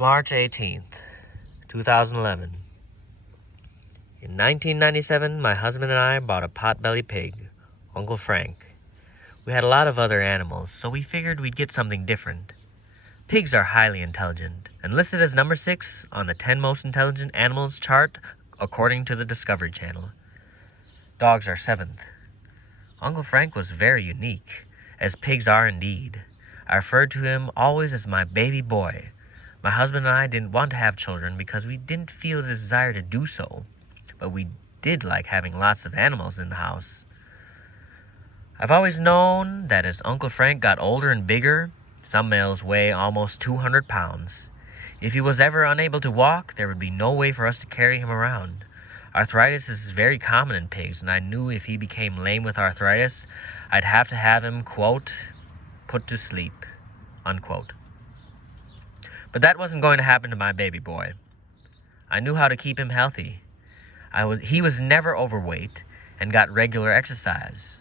March 18th, 2011. In 1997, my husband and I bought a potbelly pig, Uncle Frank. We had a lot of other animals, so we figured we'd get something different. Pigs are highly intelligent, and listed as number 6 on the 10 most intelligent animals chart according to the Discovery Channel. Dogs are 7th. Uncle Frank was very unique, as pigs are indeed. I referred to him always as my baby boy. My husband and I didn't want to have children because we didn't feel a desire to do so, but we did like having lots of animals in the house. I've always known that as Uncle Frank got older and bigger, some males weigh almost 200 pounds. If he was ever unable to walk, there would be no way for us to carry him around. Arthritis is very common in pigs, and I knew if he became lame with arthritis, I'd have to have him, quote, put to sleep, unquote. But that wasn't going to happen to my baby boy. I knew how to keep him healthy. He was never overweight and got regular exercise.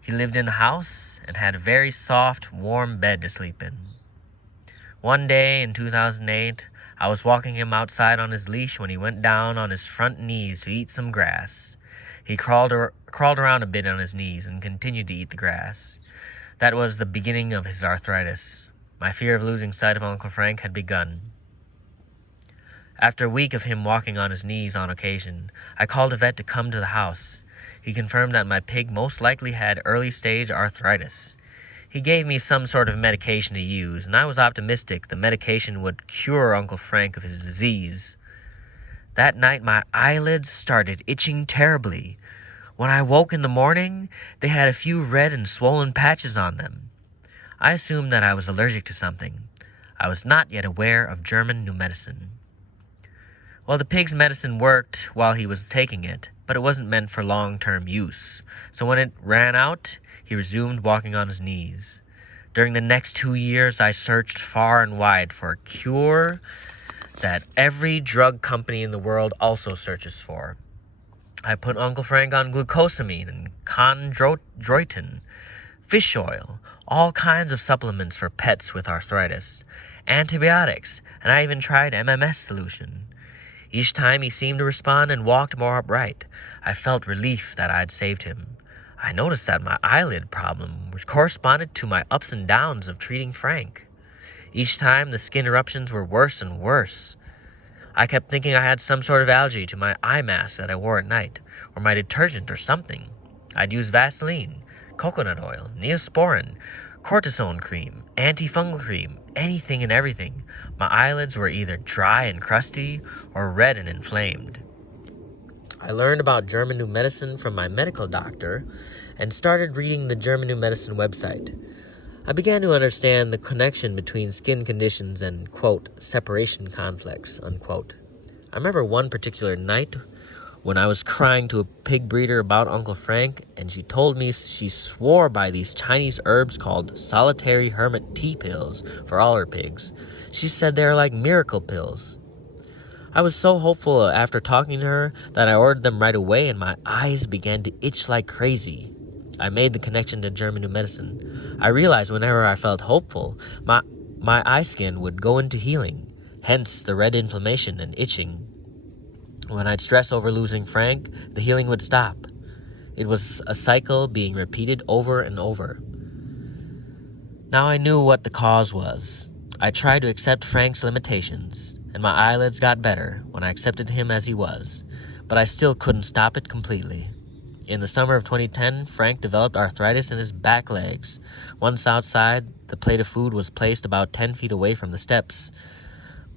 He lived in the house and had a very soft, warm bed to sleep in. One day in 2008, I was walking him outside on his leash when he went down on his front knees to eat some grass. He crawled around a bit on his knees and continued to eat the grass. That was the beginning of his arthritis. My fear of losing sight of Uncle Frank had begun. After a week of him walking on his knees on occasion, I called a vet to come to the house. He confirmed that my pig most likely had early-stage arthritis. He gave me some sort of medication to use, and I was optimistic the medication would cure Uncle Frank of his disease. That night, my eyelids started itching terribly. When I woke in the morning, they had a few red and swollen patches on them. I assumed that I was allergic to something. I was not yet aware of German new medicine. Well, the pig's medicine worked while he was taking it, but it wasn't meant for long-term use. So when it ran out, he resumed walking on his knees. During the next 2 years, I searched far and wide for a cure that every drug company in the world also searches for. I put Uncle Frank on glucosamine and chondroitin, fish oil, all kinds of supplements for pets with arthritis, antibiotics, and I even tried MMS solution. Each time he seemed to respond and walked more upright. I felt relief that I'd saved him. I noticed that my eyelid problem corresponded to my ups and downs of treating Frank. Each time the skin eruptions were worse and worse. I kept thinking I had some sort of allergy to my eye mask that I wore at night, or my detergent or something. I'd use Vaseline, coconut oil, Neosporin, cortisone cream, antifungal cream, anything and everything. My eyelids were either dry and crusty or red and inflamed. I learned about German New Medicine from my medical doctor and started reading the German New Medicine website. I began to understand the connection between skin conditions and, quote, separation conflicts, unquote. I remember one particular night when I was crying to a pig breeder about Uncle Frank, and she told me she swore by these Chinese herbs called solitary hermit tea pills for all her pigs. She said they are like miracle pills. I was so hopeful after talking to her that I ordered them right away, and my eyes began to itch like crazy. I made the connection to German New Medicine. I realized whenever I felt hopeful, my eye skin would go into healing, hence the red inflammation and itching. When I'd stress over losing Frank, the healing would stop. It was a cycle being repeated over and over. Now I knew what the cause was. I tried to accept Frank's limitations, and my eyelids got better when I accepted him as he was, but I still couldn't stop it completely. In the summer of 2010, Frank developed arthritis in his back legs. Once outside, the plate of food was placed about 10 feet away from the steps.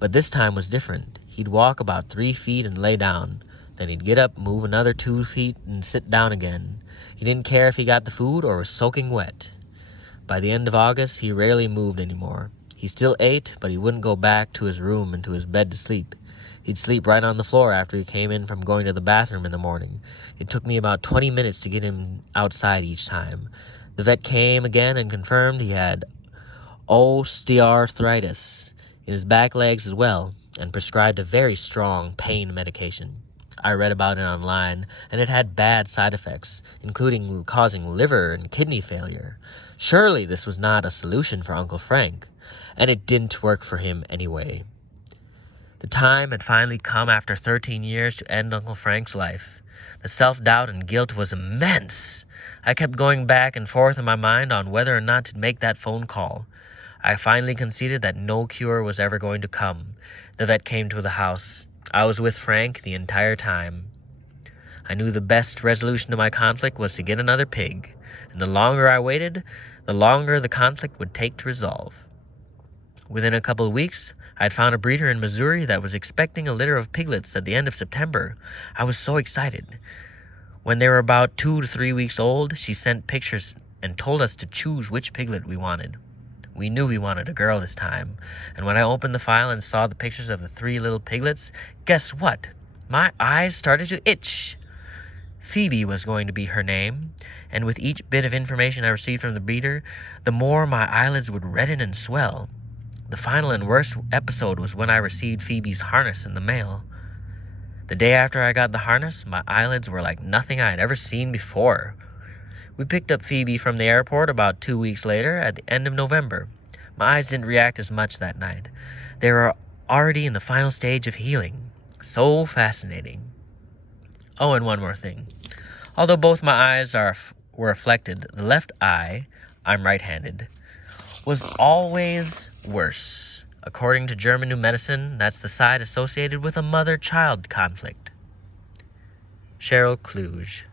But this time was different. He'd walk about 3 feet and lay down. Then he'd get up, move another 2 feet, and sit down again. He didn't care if he got the food or was soaking wet. By the end of August, he rarely moved anymore. He still ate, but he wouldn't go back to his room and to his bed to sleep. He'd sleep right on the floor after he came in from going to the bathroom in the morning. It took me about 20 minutes to get him outside each time. The vet came again and confirmed he had osteoarthritis in his back legs as well, and prescribed a very strong pain medication. I read about it online, and it had bad side effects, including causing liver and kidney failure. Surely this was not a solution for Uncle Frank, and it didn't work for him anyway. The time had finally come after 13 years to end Uncle Frank's life. The self-doubt and guilt was immense. I kept going back and forth in my mind on whether or not to make that phone call. I finally conceded that no cure was ever going to come. The vet came to the house. I was with Frank the entire time. I knew the best resolution to my conflict was to get another pig, and the longer I waited, the longer the conflict would take to resolve. Within a couple of weeks, I had found a breeder in Missouri that was expecting a litter of piglets at the end of September. I was so excited. When they were about 2 to 3 weeks old, she sent pictures and told us to choose which piglet we wanted. We knew we wanted a girl this time, and when I opened the file and saw the pictures of the 3 little piglets, guess what? My eyes started to itch. Phoebe was going to be her name, and with each bit of information I received from the breeder, the more my eyelids would redden and swell. The final and worst episode was when I received Phoebe's harness in the mail. The day after I got the harness, my eyelids were like nothing I had ever seen before. We picked up Phoebe from the airport about 2 weeks later at the end of November. My eyes didn't react as much that night. They were already in the final stage of healing. So fascinating. Oh, and one more thing. Although both my eyes were afflicted, the left eye, I'm right-handed, was always worse. According to German New Medicine, that's the side associated with a mother-child conflict. Cheryl Kluge.